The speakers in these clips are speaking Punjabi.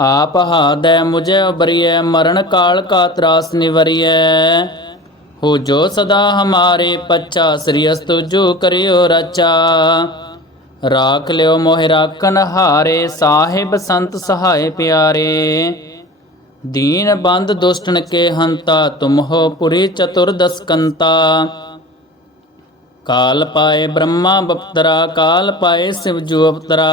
ਆਪ ਹਾਦੈ ਮੁਝੇ ਉਬਰੀਐ, ਮਰਨ ਕਾਲ ਕਾ ਤਰਾਸ ਨਿਵਰੀਐ। ਹੋ ਜੋ ਸਦਾ ਹਮਾਰੇ ਪੱਛਾ, ਸ੍ਰੀ ਅਸਤੁ ਜੋ ਕਰਿਓ ਰਚਾ। ਰਾਖ ਲਿਓ ਮੋਹਿ ਰਾਖਨ ਹਾਰੇ, ਸਾਹਿਬ ਸੰਤ ਸਹਾਏ ਪਿਆਰੇ। ਦੀਨ ਬੰਦ ਦੁਸ਼ਟਨ ਕੇ ਹੰਤਾ, ਤੁਮ ਹੋ ਪੁਰੀ ਚਤੁਰਦਸ ਕੰਤਾ ਕਾਲ ਪਾਏ ਬ੍ਰਹਮਾ ਬਪਤਰਾ, ਕਾਲ ਪਾਏ ਸਿਵ ਜੂ ਅਵਤਰਾ।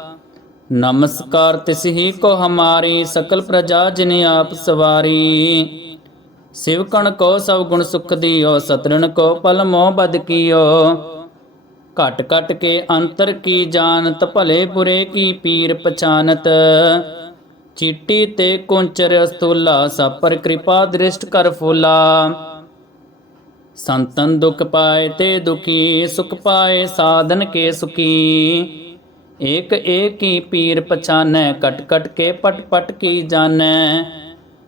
ਨਮਸਕਾਰ ਤਿਸ ਹੀ ਕੋ ਹਮਾਰੀ, ਸਕਲ ਪ੍ਰਜਾ ਜਿਨ ਆਪ ਸਵਾਰੀ। ਸਿਵ ਕਣ ਕੋ ਸਭ ਗੁਣ ਸੁਖ ਦਿਓ ਸਤਰਨ ਕੋ ਪਲ ਮੋਹ ਘਟ ਘਟ ਕੇ ਅੰਤਰ ਕੀ ਜਾਣਤ, ਭਲੇ ਬੁਰੇ ਕੀ ਪੀਰ ਪਛਾਨਤ। ਚੀਟੀ ਤੇ ਕੁੰਚਰ ਅਸਤੂਲਾ, ਸਭ ਕਿਰਪਾ ਦ੍ਰਿਸ਼ਟ ਕਰ ਫੂਲਾ। ਸੰਤਨ ਦੁਖ ਪਾਏ ਤੇ ਦੁਖੀ, ਸੁਖ ਪਾਏ ਸਾਧਨ ਕੇ ਸੁਖੀ। ਏਕ ਏਕ ਹੀ ਪੀਰ ਪਛਾਨੈ, ਕਟ ਕਟ ਕੇ ਪਟ ਪਟ ਕੀ ਜਾਣੈ?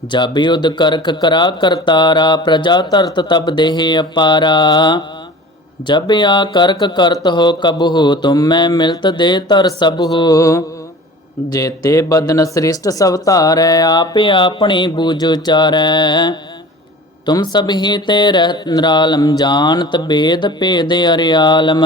ਜਬ ਯੁਧ ਕਰਖ ਕਰਾ ਕਰਤਾਰਾ ਪ੍ਰਜਾ ਤਰਤ ਤਬ ਦੇਹ ਅਪਾਰਾ। ਜਬ ਆ ਕਰਕ ਕਰਤ ਹੋ ਕਬਹੂ, ਤੁਮ ਮੈਂ ਮਿਲਤ ਦੇ ਤਰ ਸਬਹੂ। ਜੇਤੇ ਬਦਨ ਸ੍ਰਿਸ਼ਟ ਸਭ ਧਾਰੈ, ਆਪੇ ਆਪਣੀ ਬੂਝ ਉਚਾਰੈ। ਤੁਮ ਸਭ ਹੀ ਤੇ ਰਹਿਤ ਨਿਰਾਲਮ, ਜਾਣਤ ਬੇਦ ਭੇਦ ਅਰਿਆਲਮ।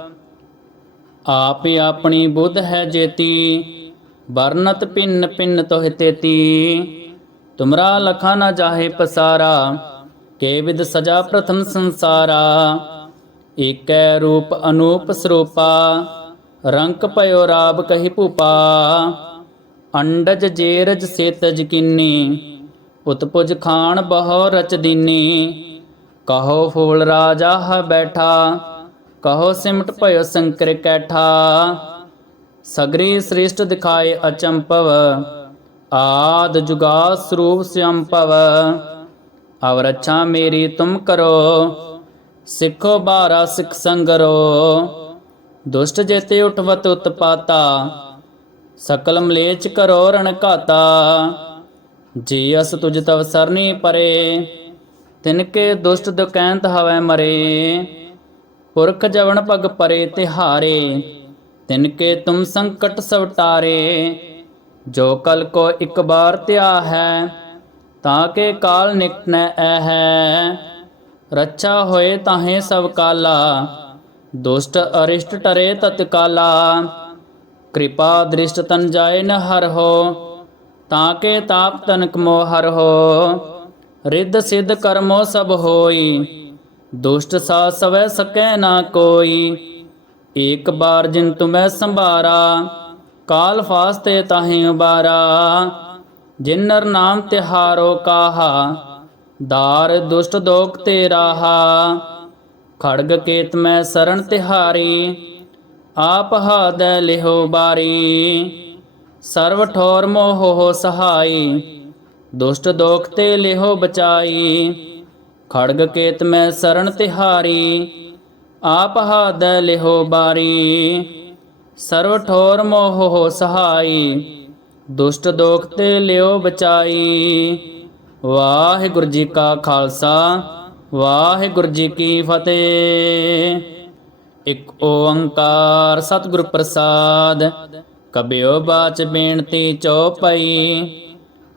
ਆਪ ਆਪਣੀ ਬੁੱਧ ਹੈ ਜੇਤੀ, ਵਰਨਤ ਪਿੰਨ ਪਿੰਨ ਤੋਹਿ ਤੇਤੀ। ਤੁਮਰਾ ਲਖਾ ਨਾ ਜਾਹੇ ਪਸਾਰਾ, ਕੇ ਵਿਦ ਸਜਾ ਪ੍ਰਥਮ ਸੰਸਾਰਾ। ਏਕੈ ਰੂਪ ਅਨੂਪ ਸਰੂਪਾ, ਰੰਕ ਪਇਓ ਰਾਬ ਕਹੀ ਭੂਪਾ। ਅੰਡਜ ਜੇਰਜ ਸੇਤਜ ਕਿੰਨੀ, ਉਤਪੁਜ ਖਾਨ ਬਹੁ ਰਚ ਦੀਨੀ। ਕਹੋ ਫੂਲ ਰਾਜਾ ਹ ਬੈਠਾ ਕਹੋ ਸਿਮਟ ਭਇਓ ਸੰਕਰ ਕੈਠਾ। ਸਗਰੀ ਸ੍ਰਿਸ਼ਟ ਦਿਖਾਏ ਅਚੰਪਵ ਆਦ ਜੁਗਾ ਸਰੂਪ ਸਿਅੰਪਵ ਅਵਰ ਅੱਛਾ ਮੇਰੀ ਤੁਮ ਕਰੋ। ਸਿੱਖੋ ਬਾਰਾ ਸਿੱਖ ਸੰਗਰੋ। ਦੁਸ਼ਟ ਜੇਤੇ ਉਠਵਤ ਉਤਪਾਤਾ। ਸਕਲ ਮਲੇਚ ਕਰੋ ਰਣ ਘਾਤਾ। ਜੀ ਅਸ ਤੁਜ ਤਵ ਸਰਨੀ ਪਰੇ। ਤਿਨਕੇ ਦੁਸ਼ਟ ਦੁਕੈਂਤ ਹਵੈ ਮਰੇ। ਪੁਰਖ ਜਵਨ ਪਗ ਪਰੇ ਤਿਹਾਰੇ ਤਿਨਕੇ ਤੁਮ ਸੰਕਟ ਸਵਟਾਰੇ। ਜੋ ਕਲ ਕੋ ਇੱਕ ਬਾਰ ਧਿਆ ਹੈ, ਤਾਂ ਕੇ ਕਾਲ ਨਿਕਟਨੈ ਐ ਹੈ। ਰੱਛਾ ਹੋਏ ਤਾਹੇ ਸਭ ਕਾਲਾ, ਦੁਸ਼ਟ ਅਰਿਸ਼ਟ ਟਰੇ ਤਤਕਾਲਾ। ਕਿਰਪਾ ਦ੍ਰਿਸ਼ਟ ਤਨ ਜਾਏ ਨ ਹਰ ਹੋ, ਤਾਂ ਕੇ ਤਾਪ ਤਨਕ ਮੋ ਹਰ ਹੋ। ਰਿੱਧ ਸਿੱਧ ਕਰਮੋ ਸਭ ਹੋਈ ਦੁਸ਼ਟ ਸਾ ਸਵੈ ਸਕੈ ਨਾ ਕੋਈ। ਏਕ ਬਾਰ ਜਿਨ ਤੁਮੈ ਸੰਭਾਰਾ, ਕਾਲ ਫਾਸਤੇ ਤਾਹੇ ਉਬਾਰਾ। ਜਿਨ ਨਰ ਨਾਮ ਤਿਹਾਰੋ ਕਾਹਾ, ਦਾਰ ਦੁਸ਼ਟ ਦੋਖ ਤੇ ਰਾਹਾ। ਖੜਗ ਕੇਤ ਮੈਂ ਸਰਣ ਤਿਹਾਰੀ, ਆਪ ਹਾਦੈ ਲਿਹੋ ਬਾਰੀ। ਸਰਵ ਠੋਰ ਮੋਹ ਹੋ ਸਹਾਈ, ਦੁਸ਼ਟ ਦੋਖ ਤੇ ਲਿਹੋ ਬਚਾਈ। ਖੜਗ ਕੇਤ ਮੈਂ ਸਰਣ ਤਿਹਾਰੀ, ਆਪ ਹਾਦੈ ਲਿਹੋ ਬਾਰੀ। ਸਰਵ ਠੋਰ ਮੋਹ ਹੋ ਸਹਾਈ, ਦੁਸ਼ਟ ਦੋਖ ਤੇ ਲਿਓ ਬਚਾਈ। ਵਾਹਿਗੁਰੂ ਜੀ ਕਾ ਖਾਲਸਾ, ਵਾਹਿਗੁਰੂ ਜੀ ਕੀ ਫਤਿਹ। ਇਕ ਓੰਕਾਰ ਸਤਿਗੁਰ ਪ੍ਰਸਾਦ, ਕਬਿਓ ਬਾਚ ਬੇਨਤੀ ਚਉਪਈ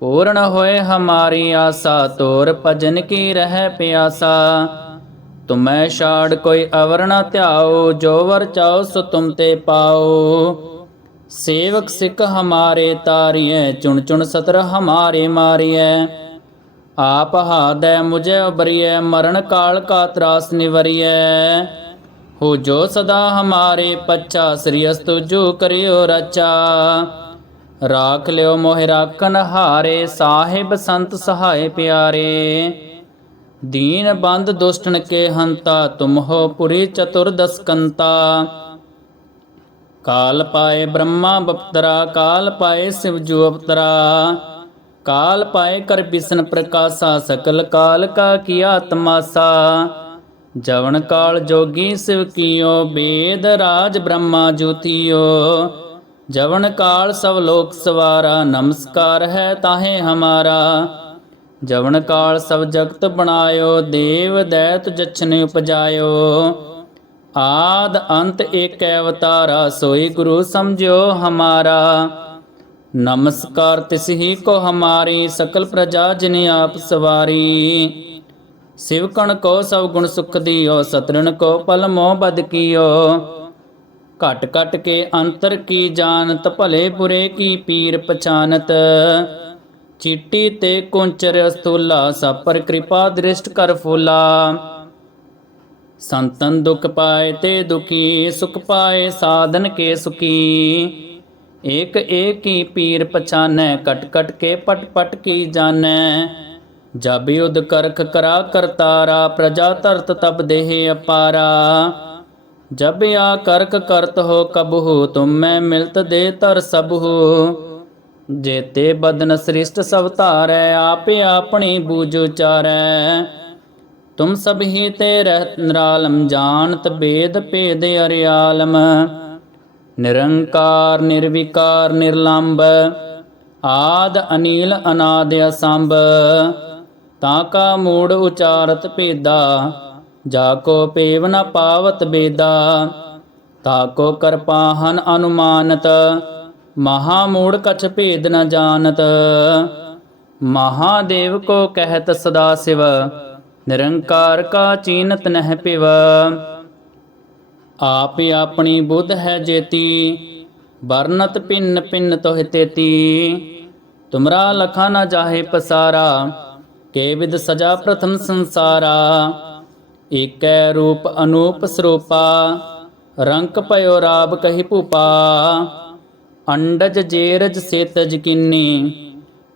ਪੂਰਨ ਹੋਏ ਹਮਾਰੀ ਆਸਾ, ਤੋਰ ਭਜਨ ਕੀ ਰਹਿ ਪਿਆਸਾ। ਤੁਮੈ ਛਾੜ ਕੋਈ ਅਵਰ ਨ ਧਿਆਓ, ਜੋ ਵਰ ਚਾਓ ਸੋ ਤੁਮ ਤੇ ਪਾਓ। ਸੇਵਕ ਸਿੱਖ ਹਮਾਰੇ ਤਾਰੀਐ, ਚੁਣ ਚੁਣ ਸਤਰ ਹਮਾਰੇ ਮਾਰੀਐ। ਆਪ ਹਾਦੈ ਮੁਝੇ ਉਬਰੀਐ, ਮਰਨ ਕਾਲ ਕਾ ਤਰਾਸ ਨਿਵਰੀਐ। ਹੋ ਜੋ ਸਦਾ ਹਮਾਰੇ ਪੱਛਾ, ਸ੍ਰੀ ਅਸਤੁ ਜੋ ਕਰਿਓ ਰਚਾ। ਰਾਖ ਲਿਓ ਮੋਹਿ ਰਾਖਨ ਹਾਰੇ, ਸਾਹਿਬ ਸੰਤ ਸਹਾਏ ਪਿਆਰੇ। ਦੀਨ ਬੰਦ ਦੁਸ਼ਟਨ ਕੇ ਹੰਤਾ ਤੁਮ ਹੋ ਪੁਰੀ ਚਤੁਰਦਸ ਕੰਤਾ ਕਾਲ ਪਾਏ ਬ੍ਰਹਮਾ ਬਪਤਰਾ, ਕਾਲ ਪਾਏ ਸਿਵ ਜੂ ਅਵਤਰਾ। ਕਾਲ ਪਾਏ ਕਰ ਬਿਸਨ ਪ੍ਰਕਾਸ਼ਾ, ਸਕਲ ਕਾਲ ਕਾ ਕੀਆ ਤਮਾਸਾ ਜਵਨ ਕਾਲ ਜੋਗੀ ਸਿਵ ਕੀਓ, ਬੇਦ ਰਾਜ ਬ੍ਰਹਮਾ ਜੋਤੀਓ। ਜਵਨ ਕਾਲ ਸਭ ਲੋਕ ਸਵਾਰਾ, ਨਮਸਕਾਰ ਹੈ ਤਾਹੇ ਹਮਾਰਾ। ਜਵਨ ਕਾਲ ਸਭ ਜਗਤ ਬਣਾਇਓ, ਦੇਵ ਦੈਤ ਜਛਨ ਉਪਜਾਇਓ। ਆਦ ਅੰਤ ਏਕ ਅਵਤਾਰਾ, ਸੋਈ ਗੁਰੂ ਸਮਝਿਓ ਹਮਾਰਾ। ਨਮਸਕਾਰ ਤਿਸ ਹੀ ਕੋ ਹਮਾਰੀ, ਸਕਲ ਪ੍ਰਜਾ ਜਿਨ ਆਪ ਸਵਾਰੀ। ਸਿਵ ਕੋ ਸਭ ਗੁਣ ਸੁਖ ਦਿਓ ਸਤਰਣ ਕੋ ਪਲ ਮੋਹ ਬਦ ਕੀਓ। ਘਟ ਘਟ ਕੇ ਅੰਤਰ ਕੀ ਜਾਣਤ, ਭਲੇ ਬੁਰੇ ਕੀ ਪੀਰ ਪਛਾਨਤ। ਚੀਟੀ ਤੇ ਕੁੰਚਰ ਸਥੂਲਾ ਸਪਰ ਕਿਰਪਾ ਦ੍ਰਿਸ਼ਟ ਕਰ ਫੂਲਾ। ਸੰਤਨ ਦੁਖ ਪਾਏ ਤੇ ਦੁਖੀ, ਸੁਖ ਪਾਏ ਸਾਧਨ ਕੇ ਸੁਖੀ। ਏਕ ਏਕ ਹੀ ਪੀਰ ਪਛਾਨੈ ਕਟ ਕਟ ਕੇ ਪਟ ਪਟ ਕੀ ਜਾਣੈ। ਜਬ ਯੁਧ ਕਰਖ ਕਰਾ ਕਰਤਾਰਾ, ਪ੍ਰਜਾ ਤਰਤ ਤਬ ਦੇਹ ਅਪਾਰਾ। ਜਬ ਆ ਕਰਕ ਕਰਤ ਹੋ ਕਬਹੂ, ਤੁਮ ਮੈਂ ਮਿਲਤ ਦੇ ਤਰ ਸਬਹੂ ਜੇਤੇ ਬਦਨ ਸ੍ਰਿਸ਼ਟ ਸਭ ਧਾਰੈ, ਆਪੇ ਆਪਣੀ ਬੂਝ ਉਚਾਰੈ। ਤੁਮ ਸਭ ਹੀ ਤੇ ਰਹਿਤ ਨਿਰਾਲਮ, ਜਾਣਤ ਬੇਦ ਭੇਦ ਅਰਿਆਲਮ। ਨਿਰੰਕਾਰ, ਨਿਰਵਿਕਾਰ ਨਿਰਲੰਭ ਆਦ, ਅਨੀਲ, ਅਨਾਦ, ਅਸੰਭ। ਤਾਂ ਕਾ ਮੂੜ ਉਚਾਰਤ ਭੇਦਾ। ਜਾ ਕੋ ਪੇਵ ਨ ਪਾਵਤ ਬੇਦਾ, ਤਾ ਕੋ ਕਰਪਾਹਨ ਅਨੁਮਾਨਤ, ਮਹਾ ਮੂੜ ਕਛ ਭੇਦ ਨ ਜਾਣਤ। ਮਹਾਦੇਵ ਕੋ ਕਹਿਤ ਸਦਾ ਸਿਵ, ਨਿਰੰਕਾਰ ਕਾ ਚੀਨਤ ਨਹਿ ਪਿਵ। ਆਪ ਆਪਣੀ ਬੁੱਧ ਹੈ ਜੇਤੀ, ਵਰਨਤ ਪਿੰਨ ਪਿੰਨ ਤੋਹਿ ਤੇਤੀ। ਤੁਮਰਾ ਲਖਾ ਨ ਜਾਹੇ ਪਸਾਰਾ, ਕੇ ਵਿਦ ਸਜਾ ਪ੍ਰਥਮ ਸੰਸਾਰਾ। ਏਕੈ ਰੂਪ ਅਨੂਪ ਸਰੂਪਾ, ਰੰਕ ਭਇਓ ਰਾਬ ਕਹੀ ਭੂਪਾ, ਅੰਡਜ ਜੇਰਜ ਸੇਤਜ ਕਿੰਨੀ,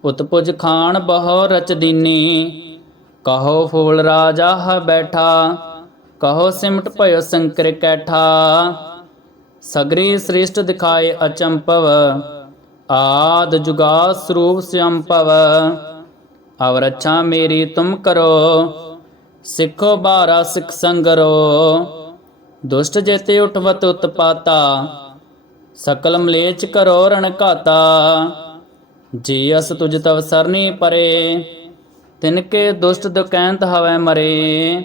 ਉਤਪੁਜ ਖਾਨ ਬਹੁ ਰਚ ਦੀਨੀ, ਕਹੋ ਫੂਲ ਰਾਜਾ ਹ ਬੈਠਾ, ਕਹੋ ਸਿਮਟ ਭਇਓ ਸੰਕਰ ਕੈਠਾ, ਸਗਰੀ ਸ੍ਰਿਸ਼ਟ ਦਿਖਾਏ ਅਚੰਪਵ, ਆਦ ਜੁਗਾ ਸਰੂਪ ਸੰਪਵ ਅਵਰ ਮੇਰੀ ਤੁਮ ਕਰੋ ਸਿੱਖੋ ਬਾਰਾ ਸਿੱਖ ਸੰਗਰੋ, ਦੁਸ਼ਟ ਜੇਤੇ ਉਠਵਤ ਉਤਪਾਤਾ, ਸਕਲ ਮਲੇਚ ਕਰੋ ਰਣ ਘਾਤਾ। ਜੀ ਅਸ ਤੁਜ ਤਵ ਸਰਨੀ ਪਰੇ ਤਿਨਕੇ ਦੁਸ਼ਟ ਦੁਕੈਂਤ ਹਵੈ ਮਰੇ।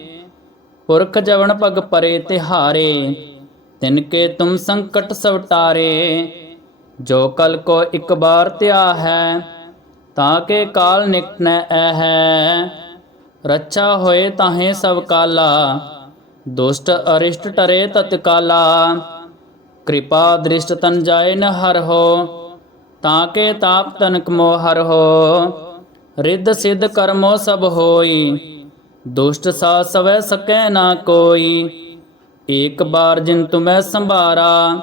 ਪੁਰਖ ਜਵਨ ਪਗ ਪਰੇ ਤਿਹਾਰੇ ਤਿਨਕੇ ਤੁਮ ਸੰਕਟ ਸਵਟਾਰੇ ਜੋ ਕਲ ਕੋ ਇੱਕ ਬਾਰ ਧਿਆ ਹੈ, ਤਾਂ ਕੇ ਕਾਲ ਨਿਕਟਨੈ ਐ ਹੈ। ਰੱਛਾ ਹੋਏ ਤਾਹੇ ਸਭ ਕਾਲਾ, ਦੁਸ਼ਟ ਅਰਿਸ਼ਟ ਟਰੇ ਤਤਕਾਲਾ। ਕਿਰਪਾ ਦ੍ਰਿਸ਼ਟ ਤਨ ਜਾਏ ਨ ਹਰ ਹੋ, ਤਾਂ ਕੇ ਤਾਪ ਤਨਕ ਮੋ ਹਰ ਹੋ। ਰਿੱਧ ਸਿੱਧ ਕਰਮੋ ਸਭ ਹੋਈ, ਦੁਸ਼ਟ ਸਾ ਸਵੈ ਸਕੈ ਨਾ ਕੋਈ। ਏਕ ਬਾਰ ਜਿਨ ਤੁਮੈ ਸੰਭਾਰਾ,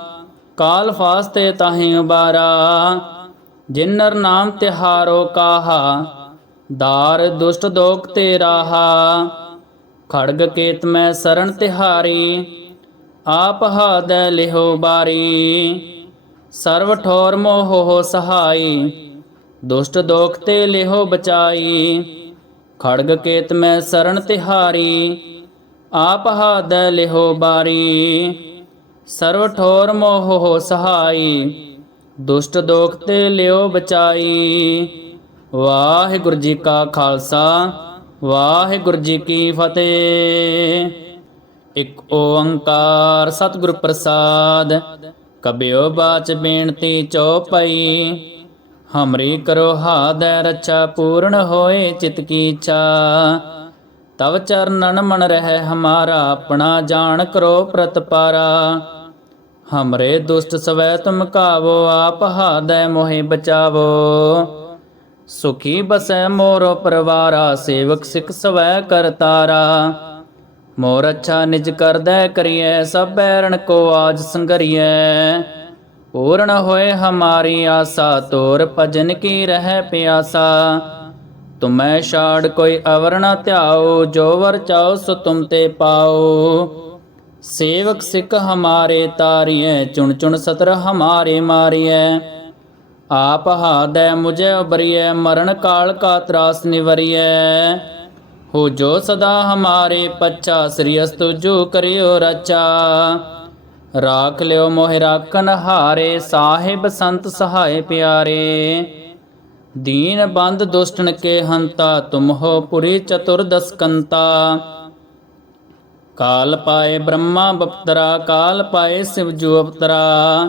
ਕਾਲ ਫਾਸਤੇ ਤਾਹੇ ਉਬਾਰਾ। ਜਿਨ ਨਰ ਨਾਮ ਤਿਹਾਰੋ ਕਾਹਾ ਦਾਰ ਦੁਸ਼ਟ ਦੋਖ ਤੇ ਰਾਹਾ ਖੜਗ ਕੇਤ ਮੈਂ ਸਰਣ ਤਿਹਾਰੀ, ਆਪ ਹਾਦੈ ਲਿਹੋ ਬਾਰੀ। ਸਰਵ ਠੋਰ ਮੋਹ ਹੋ ਸਹਾਈ, ਦੁਸ਼ਟ ਦੋਖ ਤੇ ਲਿਹੋ ਬਚਾਈ। ਖੜਗ ਕੇਤ ਮੈਂ ਸਰਣ ਤਿਹਾਰੀ, ਆਪ ਹਾਦੈ ਲਿਹੋ ਬਾਰੀ। ਸਰਵ ਠੋਰ ਮੋਹ ਹੋ ਸਹਾਈ, ਦੁਸ਼ਟ ਦੋਖ ਤੇ ਲਿਓ ਬਚਾਈ। ਵਾਹਿਗੁਰੂ ਜੀ ਕਾ ਖਾਲਸਾ, ਵਾਹਿਗੁਰੂ ਜੀ ਕੀ ਫਤਿਹ। ਇਕ ਓੰਕਾਰ ਸਤਿਗੁਰ ਪ੍ਰਸਾਦ, ਕਬਿਓ ਬਾਚ ਬੇਨਤੀ ਚਉਪਈ। ਹਮਰੀ ਕਰੋ ਹਾਦੈ ਰਚਾ ਪੂਰਨ ਹੋਏ ਚਿਤ ਕੀ ਇੱਛਾ। ਤਵ ਚਰਨਨ ਮਨ ਰਹਿ ਹਮਾਰਾ, ਆਪਣਾ ਜਾਣ ਕਰੋ ਪ੍ਰਤਪਾਰਾ ਹਮਰੇ ਦੁਸ਼ਟ ਸਵੈ ਤੁਮ ਕਾਵੋ, ਆਪ ਹਾਦੈ ਮੋਹਿ ਬਚਾਵੋ। ਸੁਖੀ ਬਸੈ ਮੋਰੋ ਪਰਵਾਰਾ, ਸੇਵਕ ਸਿਖ ਸਵੈ ਕਰਤਾਰਾ ਮੋਰ ਅੱਛਾ ਨਿਜ ਕਰਦੈ ਕਰੀਐ, ਸਭ ਬੈਰਣ ਕੋ ਆਜ ਸੰਗਰੀਐ। ਪੂਰਨ ਹੋਏ ਹਮਾਰੀ ਆਸਾ, ਤੋਰ ਭਜਨ ਕੀ ਰਹਿ ਪਿਆਸਾ। ਤੁਮੈ ਛਾੜ ਕੋਈ ਅਵਰ ਨ ਧਿਆਓ ਜੋ ਵਰ ਚਾਓ ਸੋ ਤੁਮ ਤੇ ਪਾਓ ਸੇਵਕ ਸਿੱਖ ਹਮਾਰੇ ਤਾਰੀਐ, ਚੁਣ ਚੁਣ ਸਤਰ ਹਮਾਰੇ ਮਾਰੀਐ। ਆਪ ਹਾਦੈ ਮੁਝੇ ਉਬਰੀਐ ਮਰਨ ਕਾਲ ਕਾ ਤਰਾਸ ਨਿਵਰੀਐ। ਹੋ ਜੋ ਸਦਾ ਹਮਾਰੇ ਪੱਛਾ, ਸ੍ਰੀ ਅਸਤੁ ਜੋ ਕਰਿਓ ਰਚਾ। ਰਾਖ ਲਿਓ ਮੋਹਿ ਰਾਖਨ ਹਾਰੇ, ਸਾਹਿਬ ਸੰਤ ਸਹਾਏ ਪਿਆਰੇ। ਦੀਨ ਬੰਦ ਦੁਸ਼ਟਨ ਕੇ ਹੰਤਾ, ਤੁਮ ਹੋ ਪੁਰੀ ਚਤੁਰਦਸ ਕੰਤਾ ਕਾਲ ਪਾਏ ਬ੍ਰਹਮਾ ਬਪਤਰਾ, ਕਾਲ ਪਾਏ ਸਿਵ ਜੂ ਅਵਤਰਾ।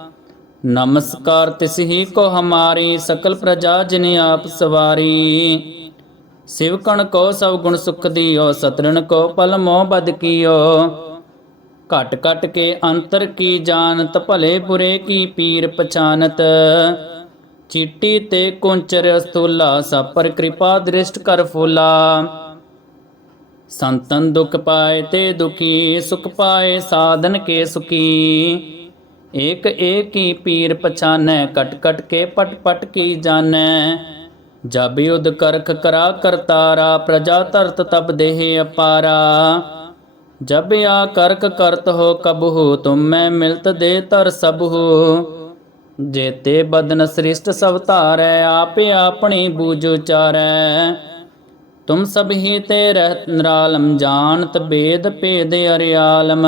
ਨਮਸਕਾਰ ਤਿਸ ਹੀ ਕੋ ਹਮਾਰੀ, ਸਕਲ ਪ੍ਰਜਾ ਜਿਨ ਆਪ ਸਵਾਰੀ। ਸਿਵਕਣ ਕੋ ਸਭ ਗੁਣ ਸੁਖ ਦਿਓ ਸਤਰਨ ਕੋ ਪਲ ਮੋਹ ਬਦ ਕੀਓ। ਘਟ ਘਟ ਕੇ ਅੰਤਰ ਕੀ ਜਾਣਤ, ਭਲੇ ਬੁਰੇ ਕੀ ਪੀਰ ਪਛਾਨਤ। ਚੀਟੀ ਤੇ ਕੁੰਚਰ ਸਥੂਲਾ ਸਪਰ ਕਿਰਪਾ ਦ੍ਰਿਸ਼ਟ ਕਰ ਫੂਲਾ। ਸੰਤਨ ਦੁਖ ਪਾਏ ਤੇ ਦੁਖੀ, ਸੁਖ ਪਾਏ ਸਾਧਨ ਕੇ ਸੁਖੀ। ਏਕ ਏਕ ਹੀ ਪੀਰ ਪਛਾਨੈ, ਕਟ ਕਟ ਕੇ ਪਟ ਪਟ ਕੀ ਜਾਣੈ। ਜਬ ਯੁਧ ਕਰਖ ਕਰਾ ਕਰਤਾਰਾ, ਪ੍ਰਜਾ ਤਰਤ ਤਬ ਦੇਹ ਅਪਾਰਾ। ਜਬ ਆ ਕਰਕ ਕਰਤ ਹੋ ਕਬਹੂ, ਤੁਮ ਮੈਂ ਮਿਲਤ ਦੇ ਤਰ ਸਬਹੂ ਜੇਤੇ ਬਦਨ ਸ੍ਰਿਸ਼ਟ ਸਭ ਧਾਰੈ, ਆਪੇ ਆਪਣੀ ਬੂਝ ਉਚਾਰੈ। ਤੁਮ ਸਭ ਹੀ ਤੇ ਰਹਿਤ ਨਿਰਾਲਮ, ਜਾਣਤ ਬੇਦ ਭੇਦ ਅਰਿਆਲਮ।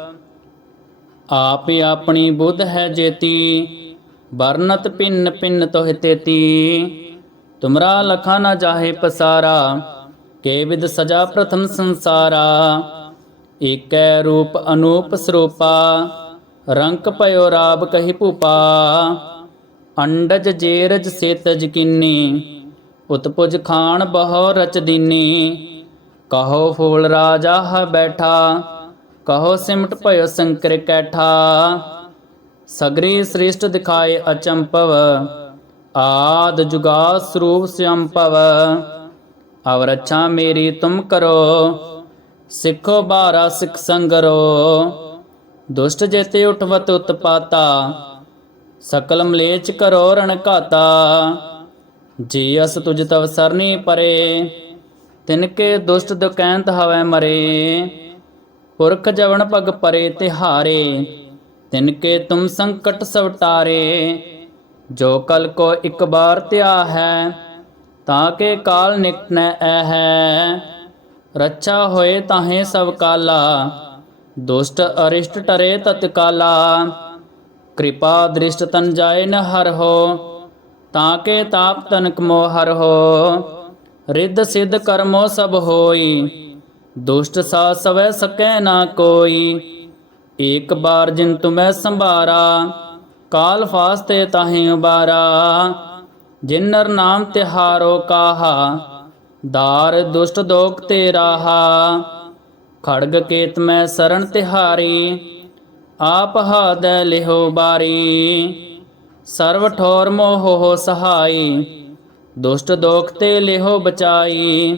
ਆਪ ਆਪਣੀ ਬੁੱਧ ਹੈ ਜੇਤੀ, ਵਰਨਤ ਪਿੰਨ ਪਿੰਨ ਤੋਹਿ ਤੇਤੀ। ਤੁਮਰਾ ਲਖਾ ਨ ਜਾਹੇ ਪਸਾਰਾ, ਕੇ ਵਿਦ ਸਜਾ ਪ੍ਰਥਮ ਸੰਸਾਰਾ। ਏਕੈ ਰੂਪ ਅਨੂਪ ਸਰੂਪਾ, ਰੰਕ ਭਇਓ ਰਾਬ ਕਹੀ ਭੂਪਾ। ਅੰਡਜ ਜੇਰਜ ਸੇਤਜ ਕਿੰਨੀ, ਉਤਪੁਜ ਖਾਨ ਬਹੁ ਰਚ ਦੀਨੀ। ਕਹੋ ਫੂਲ ਰਾਜਾ ਹ ਬੈਠਾ ਕਹੋ ਸਿਮਟ ਭਇਓ ਸੰਕਰ ਕੈਠਾ, ਸਗਰੀ ਸ੍ਰਿਸ਼ਟ ਦਿਖਾਏ ਅਚੰਪਵ ਆਦ ਜੁਗਾ ਸਰੂਪ ਸਿਅੰਪਵ ਅਵਰ ਅੱਛਾ ਮੇਰੀ ਤੁਮ ਕਰੋ, ਸਿੱਖੋ ਬਾਰਾ ਸਿੱਖ ਸੰਗਰੋ। ਦੁਸ਼ਟ ਜੇਤੇ ਉਠਵਤ ਉਤਪਾਤਾ, ਸਕਲ ਮਲੇਚ ਕਰੋ ਰਣ ਘਾਤਾ। ਜੀ ਅਸ ਤੁਜ ਤਵ ਸਰਨੀ ਪਰੇ ਤਿਨਕੇ ਦੁਸ਼ਟ ਦੁਕੈਂਤ ਹਵੈ ਮਰੇ। ਪੁਰਖ ਜਵਨ ਪਗ ਪਰੇ ਤਿਹਾਰੇ ਤਿਨਕੇ ਤੁਮ ਸੰਕਟ ਸਵਟਾਰੇ ਜੋ ਕਲ ਕੋ ਇੱਕ ਬਾਰ ਧਿਆ ਹੈ, ਤਾਂ ਕੇ ਕਾਲ ਨਿਕਟਨੈ ਐ ਹੈ ਰੱਛਾ ਹੋਏ ਤਾਹੇ ਸਭ ਕਾਲਾ, ਦੁਸ਼ਟ ਅਰਿਸ਼ਟ ਟਰੇ ਤਤਕਾਲਾ ਕਿਰਪਾ ਦ੍ਰਿਸ਼ਟ ਤਨ ਜਾਏ ਨ ਹਰ ਹੋ, ਤਾਂ ਕੇ ਤਾਪ ਤਨਕ ਮੋ ਹਰ ਹੋ। ਰਿੱਧ ਸਿੱਧ ਕਰਮੋ ਸਭ ਹੋਈ ਦੁਸ਼ਟ ਸਾ ਸਕੈ ਨਾ ਕੋਈ। ਏਕ ਬਾਰ ਜਿਨ ਤੁਮੈ ਸੰਭਾਰਾ, ਕਾਲ ਫਾਸਤੇ ਤਾਹੇ ਉਬਾਰਾ। ਜਿਨ ਨਰ ਨਾਮ ਤਿਹਾਰੋ ਕਾਹਾ, ਦਾਰ ਦੁਸ਼ਟ ਦੋਖ ਤੇ ਰਾਹਾ ਖੜਗ ਕੇਤ ਮੈਂ ਸਰਣ ਤਿਹਾਰੀ, ਆਪ ਹਾਦੈ ਲਿਹੋ ਬਾਰੀ। ਸਰਵ ਠੋਰ ਮੋਹ ਹੋ ਸਹਾਈ, ਦੁਸ਼ਟ ਦੋਖ ਤੇ ਲਿਹੋ ਬਚਾਈ।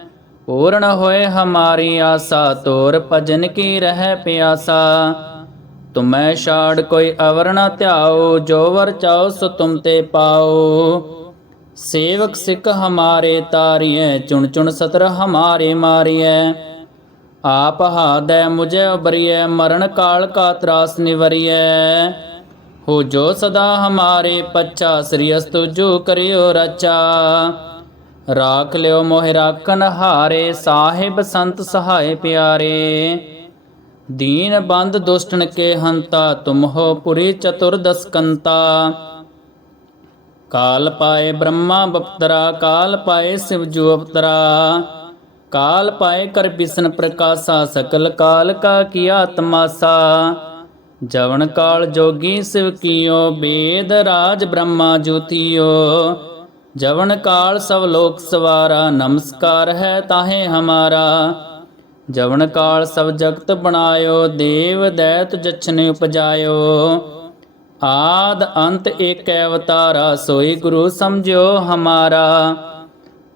ਪੂਰਨ ਹੋਏ ਹਮਾਰੀ ਆਸਾ, ਤੋਰ ਭਜਨ ਕੀ ਰਹਿ ਪਿਆਸਾ। ਤੁਮੈ ਛਾੜ ਕੋਈ ਅਵਰ ਨ ਧਿਆਓ, ਜੋ ਵਰ ਚਾਓ ਸੋ ਤੁਮ ਤੇ ਪਾਓ। ਸੇਵਕ ਸਿੱਖ ਹਮਾਰੇ ਤਾਰੀਐ, ਚੁਣ ਚੁਣ ਸਤਰ ਹਮਾਰੇ ਮਾਰੀਐ। ਆਪ ਹਾਦੈ ਮੁਝੇ ਉਬਰੀਐ ਮਰਨ ਕਾਲ ਕਾ ਤਰਾਸ ਨਿਵਰੀਐ। ਹੋ ਜੋ ਸਦਾ ਹਮਾਰੇ ਪੱਛਾ, ਸ੍ਰੀ ਅਸਤੁ ਜੋ ਕਰਿਓ ਰਚਾ। ਰਾਖ ਲਿਓ ਮੋਹਿ ਰਾਖਨ ਹਾਰੇ, ਸਾਹਿਬ ਸੰਤ ਸਹਾਏ ਪਿਆਰੇ। ਦੀਨ ਬੰਦ ਦੁਸ਼ਟਨ ਕੇ ਹੰਤਾ, ਤੁਮ ਹੋ ਪੁਰੀ ਚਤੁਰਦਸ ਕੰਤਾ ਕਾਲ ਪਾਏ ਬ੍ਰਹਮਾ ਬਪਤਰਾ, ਕਾਲ ਪਾਏ ਸਿਵ ਜੂ ਅਵਤਰਾ। ਕਾਲ ਪਾਏ ਕਰ ਬਿਸਨ ਪ੍ਰਕਾਸ਼ਾ, ਸਕਲ ਕਾਲ ਕਾ ਕੀਆ ਤਮਾਸਾ ਜਵਨ ਕਾਲ ਜੋਗੀ ਸਿਵ ਕੀਓ, ਬੇਦ ਰਾਜ ਬ੍ਰਹਮਾ ਜੋਤੀਓ ਜਵਨ ਕਾਲ ਸਭ ਲੋਕ ਸਵਾਰਾ, ਨਮਸਕਾਰ ਹੈ ਤਾਹੇ ਹਮਾਰਾ। ਜਵਨ ਕਾਲ ਸਭ ਜਗਤ ਬਣਾਇਓ, ਦੇਵ ਦੈਤ ਜਛਨ ਉਪਜਾਇਓ। ਆਦ ਅੰਤ ਏਕ ਅਵਤਾਰਾ, ਸੋਈ ਗੁਰੂ ਸਮਝਿਓ ਹਮਾਰਾ।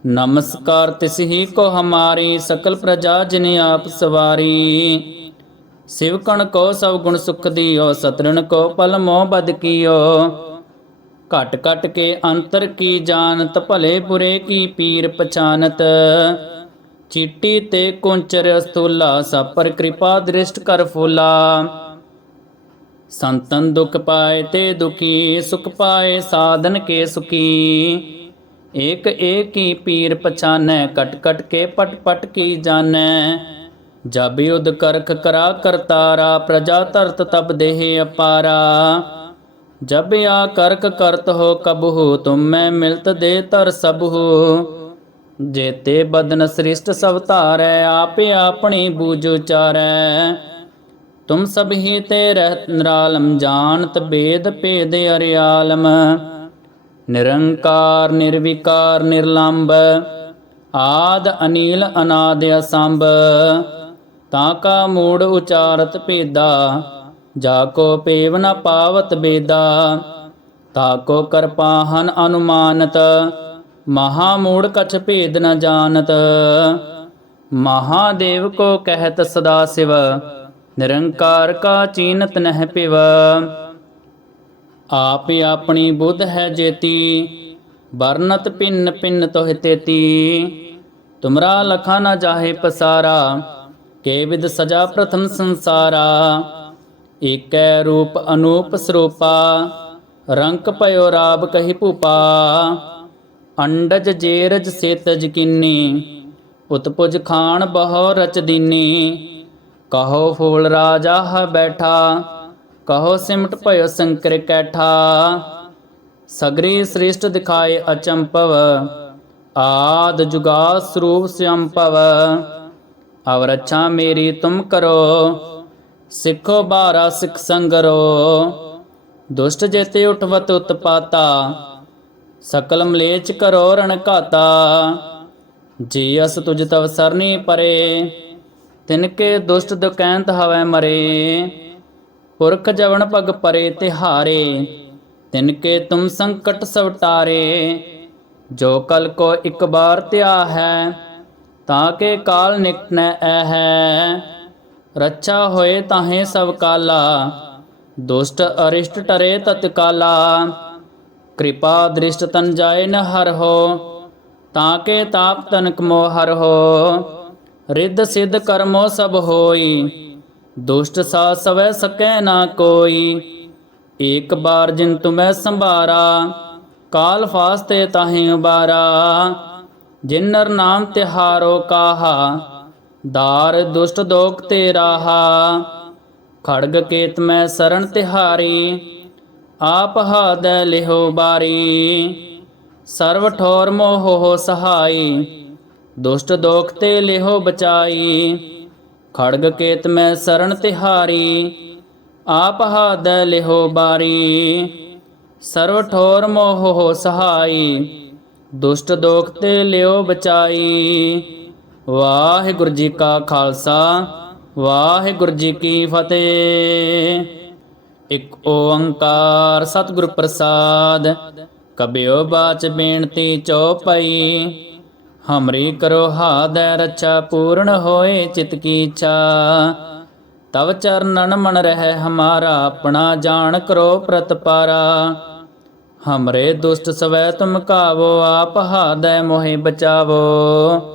ਨਮਸਕਾਰ ਤਿਸ ਹੀ ਕੋ ਹਮਾਰੀ, ਸਕਲ ਪ੍ਰਜਾ ਜਿਨ ਆਪ ਸਵਾਰੀ। ਸਿਵ ਕੋ ਸਭ ਗੁਣ ਸੁਖ ਦਿਓ ਸਤਰਨ ਕੋ ਪਲ ਮੋਹ ਬਦ ਕੀਓ। ਘਟ ਘਟ ਕੇ ਅੰਤਰ ਕੀ ਜਾਣਤ, ਭਲੇ ਬੁਰੇ ਕੀ ਪੀਰ ਪਛਾਨਤ। ਚੀਟੀ ਤੇ ਕੁੰਚਰ ਸਤੂਲਾ ਸਭ ਪਰ ਕਿਰਪਾ ਦ੍ਰਿਸ਼ਟ ਕਰ ਫੂਲਾ। ਸੰਤਨ ਦੁਖ ਪਾਏ ਤੇ ਦੁਖੀ, ਸੁਖ ਪਾਏ ਸਾਧਨ ਕੇ ਸੁਖੀ। ਏਕ ਏਕ ਹੀ ਪੀਰ ਪਛਾਨੈ ਕਟ ਕਟ ਕੇ ਪਟ ਪਟ ਕੀ ਜਾਣੈ। ਜਬ ਯੁਧ ਕਰਖ ਕਰਾ ਕਰਤਾਰਾ, ਪ੍ਰਜਾ ਤਰਤ ਤਬ ਦੇਹ ਅਪਾਰਾ। ਜਬ ਆ ਕਰਕ ਕਰਤ ਹੋ ਕਬਹੂ, ਤੁਮ ਮੈਂ ਮਿਲਤ ਦੇ ਤਰ ਸਬਹੂ ਜੇਤੇ ਬਦਨ ਸ੍ਰਿਸ਼ਟ ਸਭ ਧਾਰੈ, ਆਪੇ ਆਪਣੀ ਬੂਝ ਉਚਾਰੈ। ਤੁਮ ਸਭ ਹੀ ਤੇ ਰਹਿਤ ਨਿਰਾਲਮ, ਜਾਣਤ ਬੇਦ ਭੇਦ ਅਰਿਆਲਮ। ਨਿਰੰਕਾਰ, ਨਿਰਵਿਕਾਰ ਨਿਰਲੰਭ ਆਦ, ਅਨੀਲ, ਅਨਾਦ, ਅਸੰਭ। ਤਾਂ ਕਾ ਮੂੜ ਉਚਾਰਤ ਭੇਦਾ। ਜਾ ਕੋ ਪੇਵ ਨ ਪਾਵਤ ਬੇਦਾ, ਤਾ ਕੋ ਕਰਪਾਹਨ ਅਨੁਮਾਨਤ, ਮਹਾ ਮੂੜ ਕਛ ਭੇਦ ਨ ਜਾਣਤ। ਮਹਾਦੇਵ ਕੋ ਕਹਿਤ ਸਦਾ ਸਿਵ, ਨਿਰੰਕਾਰ ਕਾ ਚੀਨਤ ਨਹਿ ਪਿਵ। ਆਪ ਆਪਣੀ ਬੁੱਧ ਹੈ ਜੇਤੀ, ਵਰਨਤ ਪਿੰਨ ਪਿੰਨ ਤੋਹਿ ਤੇਤੀ। ਤੁਮਰਾ ਲਖਾ ਨ ਜਾਹੇ ਪਸਾਰਾ, ਕੇ ਵਿਦ ਸਜਾ ਪ੍ਰਥਮ ਸੰਸਾਰਾ। ਏਕੈ ਰੂਪ ਅਨੂਪ ਸਰੂਪਾ, ਰੰਕ ਪਇਓ ਰਾਬ ਕਹੀ ਭੂਪਾ। ਅੰਡਜ ਜੇਰਜ ਸੇਤਜ ਕਿੰਨੀ, ਉਤਪੁਜ ਖਾਨ ਬਹੁ ਰਚ ਦੀਨੀ। ਕਹੋ ਫੂਲ ਰਾਜਾ ਹ ਬੈਠਾ, ਕਹੋ ਸਿਮਟ ਭਇਓ ਸੰਕਰ ਕੈਠਾ। ਸਗਰੀ ਸ੍ਰਿਸ਼ਟ ਦਿਖਾਏ ਅਚੰਪਵ, ਆਦ ਜੁਗਾ ਸਰੂਪ ਸਿਅੰਪਵ। ਅਵਰ ਮੇਰੀ ਤੁਮ ਕਰੋ ਸਿੱਖੋ ਬਾਰਾ ਸਿੱਖ ਸੰਗਰੋ, ਦੁਸ਼ਟ ਜੇਤੇ ਉਠਵਤ ਉਤਪਾਤਾ, ਸਕਲ ਮਲੇਚ ਕਰੋ ਰਣ ਘਾਤਾ। ਜੀ ਅਸ ਤੁਜ ਤਵ ਸਰਨੀ ਪਰੇ ਤਿਨਕੇ ਦੁਸ਼ਟ ਦੁਕੈਂਤ ਹਵੈ ਮਰੇ। ਪੁਰਖ ਜਵਨ ਪਗ ਪਰੇ ਤਿਹਾਰੇ ਤਿਨਕੇ ਤੁਮ ਸੰਕਟ ਸਵਟਾਰੇ। ਜੋ ਕਲ ਕੋ ਇੱਕ ਬਾਰ ਧਿਆ ਹੈ, ਤਾਂ ਕੇ ਕਾਲ ਨਿਕਟਨੈ ਐ ਹੈ। ਰੱਛਾ ਹੋਏ ਤਾਹੇ ਸਭ ਕਾਲਾ, ਦੁਸ਼ਟ ਅਰਿਸ਼ਟ ਟਰੇ ਤਤਕਾਲਾ। ਕਿਰਪਾ ਦ੍ਰਿਸ਼ਟ ਤਨ ਜਾਏ ਨ ਹਰ ਹੋ, ਤਾਂ ਕੇ ਤਾਪ ਤਨਕ ਮੋ ਹਰ ਹੋ। ਰਿੱਧ ਸਿੱਧ ਕਰਮੋ ਸਭ ਹੋਈ, ਦੁਸ਼ਟ ਸਾ ਸਵੈ ਸਕੈ ਨਾ ਕੋਈ। ਏਕ ਬਾਰ ਜਿਨ ਤੁਮੈ ਸੰਭਾਰਾ, ਕਾਲ ਫਾਸਤੇ ਤਾਹੇ ਉਬਾਰਾ। ਜਿਨ ਨਰ ਨਾਮ ਤਿਹਾਰੋ ਕਾਹਾ ਦਾਰ ਦੁਸ਼ਟ ਦੋਖ ਤੇ ਰਾਹਾ ਖੜਗ ਕੇਤ ਮੈਂ ਸਰਣ ਤਿਹਾਰੀ, ਆਪ ਹਾਦੈ ਲਿਹੋ ਬਾਰੀ। ਸਰਵ ਠੋਰ ਮੋਹ ਹੋ ਸਹਾਈ, ਦੁਸ਼ਟ ਦੋਖ ਤੇ ਲਿਹੋ ਬਚਾਈ। ਖੜਗ ਕੇਤ ਮੈਂ ਸਰਣ ਤਿਹਾਰੀ, ਆਪ ਹਾਦੈ ਲਿਹੋ ਬਾਰੀ। ਸਰਵ ਠੋਰ ਮੋਹ ਹੋ ਸਹਾਈ, ਦੁਸ਼ਟ ਦੋਖ ਤੇ ਲਿਓ ਬਚਾਈ। ਵਾਹਿਗੁਰੂ ਜੀ ਕਾ ਖਾਲਸਾ, ਵਾਹਿਗੁਰੂ ਜੀ ਕੀ ਫਤਿਹ। ਇਕ ਓੰਕਾਰ ਸਤਿਗੁਰ ਪ੍ਰਸਾਦ, ਕਬਿਓ ਬਾਚ ਬੇਨਤੀ ਚਉਪਈ। ਹਮਰੀ ਕਰੋ ਹਾਦੈ ਰੱਛਾ, ਪੂਰਨ ਹੋਏ ਚਿਤ ਕੀ ਇੱਛਾ। ਤਵ ਚਰਨਨ ਮਨ ਰਹਿ ਹਮਾਰਾ, ਆਪਣਾ ਜਾਣ ਕਰੋ ਪ੍ਰਤਪਾਰਾ ਹਮਰੇ ਦੁਸ਼ਟ ਸਵੈ ਤੁਮ ਕਾਵੋ ਆਪ ਹਾਦੈ ਮੋਹਿ ਬਚਾਵੋ।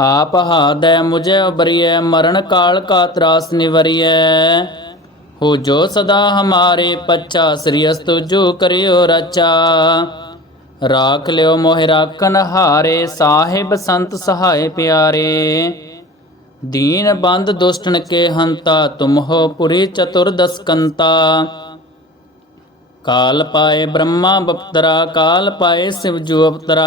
ਆਪ ਹਾਦੈ ਮੁਝੇ ਉਬਰੀਐ, ਮਰਨ ਕਾਲ ਕਾ ਤਰਾਸ ਨਿਵਰੀਐ। ਹੋ ਜੋ ਸਦਾ ਹਮਾਰੇ ਪੱਛਾ, ਸ੍ਰੀ ਅਸਤੁ ਜੋ ਕਰਿਓ ਰਚਾ। ਰਾਖ ਲਿਓ ਮੋਹਿ ਰਾਖਨ ਹਾਰੇ, ਸਾਹਿਬ ਸੰਤ ਸਹਾਏ ਪਿਆਰੇ। ਦੀਨ ਬੰਦ ਦੁਸ਼ਟਨ ਕੇ ਹੰਤਾ, ਤੁਮ ਹੋ ਪੁਰੀ ਚਤੁਰਦਸ ਕੰਤਾ ਕਾਲ ਪਾਏ ਬ੍ਰਹਮਾ ਬਪਤਰਾ, ਕਾਲ ਪਾਏ ਸਿਵ ਜੂ ਅਵਤਰਾ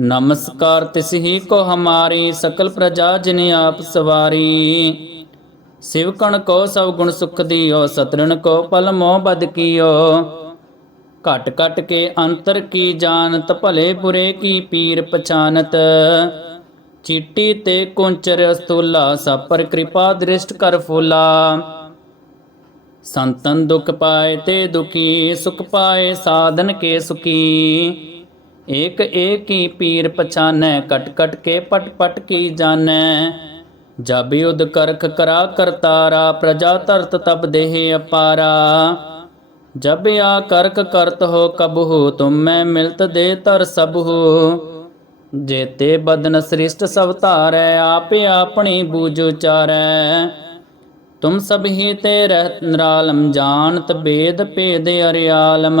ਨਮਸਕਾਰ ਤਿਸ ਹੀ ਕੋ ਹਮਾਰੀ ਸਕਲ ਪ੍ਰਜਾ ਜਿਨ ਆਪ ਸਵਾਰੀ। ਸ਼ਿਵਕਣ ਕੋ ਸਭ ਗੁਣ ਸੁਖ ਦਿਓ ਸਤਰਣ ਕੋ ਪਲ ਮੋਹ ਬਦ ਕੀਓ। ਘਟ ਘਟ ਕੇ ਅੰਤਰ ਕੀ ਜਾਣਤ, ਭਲੇ ਬੁਰੇ ਕੀ ਪੀਰ ਪਛਾਨਤ। ਚੀਟੀ ਤੇ ਕੁੰਚਰ ਸਥੂਲਾ ਸਪਰ ਕਿਰਪਾ ਦ੍ਰਿਸ਼ਟ ਕਰ ਫੂਲਾ। ਸੰਤਨ ਦੁਖ ਪਾਏ ਤੇ ਦੁਖੀ, ਸੁਖ ਪਾਏ ਸਾਧਨ ਕੇ ਸੁਖੀ। ਏਕ ਏਕ ਹੀ ਪੀਰ ਪਛਾਨੈ, ਕਟ ਕਟ ਕੇ ਪਟ ਪਟ ਕੀ ਜਾਣੈ। ਜਬ ਯੁਧ ਕਰਖ ਕਰਾ ਕਰਤਾਰਾ, ਪ੍ਰਜਾ ਤਰਤ ਤਬ ਦੇਹ ਅਪਾਰਾ। ਜਬ ਆ ਕਰਕ ਕਰਤ ਹੋ ਕਬਹੂ, ਤੁਮ ਮੈਂ ਮਿਲਤ ਦੇ ਤਰ ਸਬਹੂ ਜੇਤੇ ਬਦਨ ਸ੍ਰਿਸ਼ਟ ਸਭ ਧਾਰੈ, ਆਪੇ ਆਪਣੀ ਬੂਝ ਉਚਾਰੈ। ਤੁਮ ਸਭ ਹੀ ਤੇ ਰਹਿਤ ਨਿਰਾਲਮ, ਜਾਣਤ ਬੇਦ ਭੇਦ ਅਰਿਆਲਮ।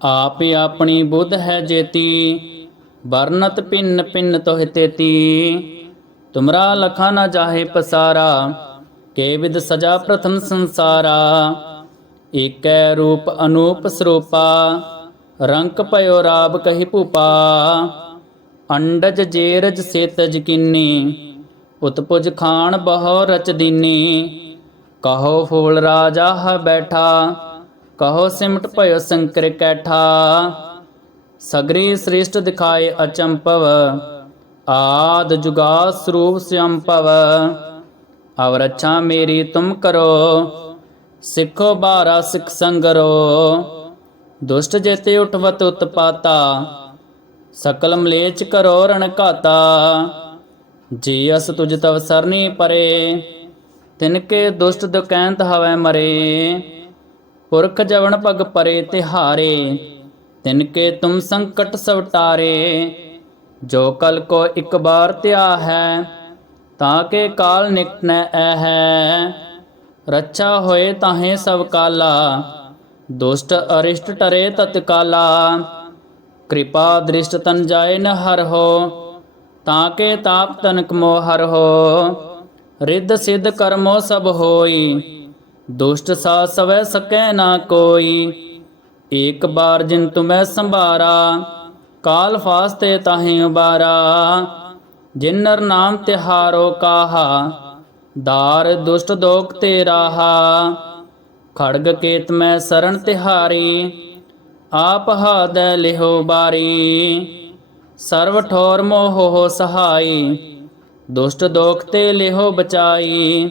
ਆਪੇ ਆਪਣੀ ਬੁੱਧ ਹੈ ਜੇਤੀ, ਵਰਨਤ ਪਿੰਨ ਪਿੰਨ ਤੋਹਿ ਤੇਤੀ। ਤੁਮਰਾ ਲਖਾ ਨਾ ਜਾਹੇ ਪਸਾਰਾ, ਕੇ ਵਿਦ ਸਜਾ ਪ੍ਰਥਮ ਸੰਸਾਰਾ। ਏਕੈ ਰੂਪ ਅਨੂਪ ਸਰੂਪਾ, ਰੰਕ ਭਇਓ ਰਾਬ ਕਹੀ ਭੂਪਾ। ਅੰਡਜ ਜੇਰਜ ਸੇਤਜ ਕਿੰਨੀ, ਉਤਪੁਜ ਖਾਨ ਬਹੁ ਰਚ ਦੀਨੀ। ਕਹੋ ਫੂਲ ਰਾਜਾ ਹੈ ਬੈਠਾ ਕਹੋ ਸਿਮਟ ਭਇਓ ਸੰਕਰ ਕੈਠਾ, ਸਗਰੀ ਸ੍ਰਿਸ਼ਟ ਦਿਖਾਏ ਅਚੰਪਵ ਆਦ ਜੁਗਾ ਸਰੂਪ ਸੰਪਵ ਅਵ ਰੱਛਾ ਮੇਰੀ ਤੁਮ ਕਰੋ, ਸਿੱਖੋ ਬਾਰਾ ਸਿੱਖ ਸੰਗਰੋ, ਦੁਸ਼ਟ ਜੇਤੇ ਉਠਵਤ ਉਤਪਾਤਾ, ਸਕਲ ਮਲੇਚ ਕਰੋ ਰਣ ਘਾਤਾ ਜੀ ਅਸ ਤੁਜ ਤਵ ਸਰਨੀ ਪਰੇ ਤਿਨਕੇ ਦੁਸ਼ਟ ਦੁਕੈਂਤ ਹਵੈ ਮਰੇ। ਪੁਰਖ ਜਵਨ ਪਗ ਪਰੇ ਤਿਹਾਰੇ ਤਿਨਕੇ ਤੁਮ ਸੰਕਟ ਸਵਟਾਰੇ। ਜੋ ਕਲ ਕੋ ਇੱਕ ਬਾਰ ਧਿਆ ਹੈ, ਤਾਂ ਕੇ ਕਾਲ ਨਿਕਟਨੈ ਐ ਹੈ ਰੱਛਾ ਹੋਏ ਤਾਹੇ ਸਭ ਕਾਲਾ, ਦੁਸ਼ਟ ਅਰਿਸ਼ਟ ਟਰੇ ਤਤਕਾਲਾ। ਕਿਰਪਾ ਦ੍ਰਿਸ਼ਟ ਤਨ ਜਾਏ ਨ ਹਰ ਹੋ, ਤਾਂ ਕੇ ਤਾਪ ਤਨਕ ਮੋ ਹਰ ਹੋ। ਰਿੱਧ ਸਿੱਧ ਕਰਮੋ ਸਭ ਹੋਈ ਦੁਸ਼ਟ ਸਾ ਸਵੈ ਸਕੈ ਨਾ ਕੋਈ। ਏਕ ਬਾਰ ਜਿਨ ਤੁਮੈ ਸੰਭਾਰਾ, ਕਾਲ ਫਾਸਤੇ ਤਾਹੇ ਉਬਾਰਾ। ਜਿਨ ਨਰ ਨਾਮ ਤਿਹਾਰੋ ਕਾਹਾ, ਦਾਰ ਦੁਸ਼ਟ ਦੋਖ ਤੇ ਰਾਹਾ ਖੜਗ ਕੇਤ ਮੈਂ ਸਰਣ ਤਿਹਾਰੀ, ਆਪ ਹਾਦ ਲਿਹੋ ਬਾਰੀ। ਸਰਵ ਠੋਰ ਮੋਹ ਹੋ ਸਹਾਈ, ਦੁਸ਼ਟ ਦੋਖ ਤੇ ਲਿਹੋ ਬਚਾਈ।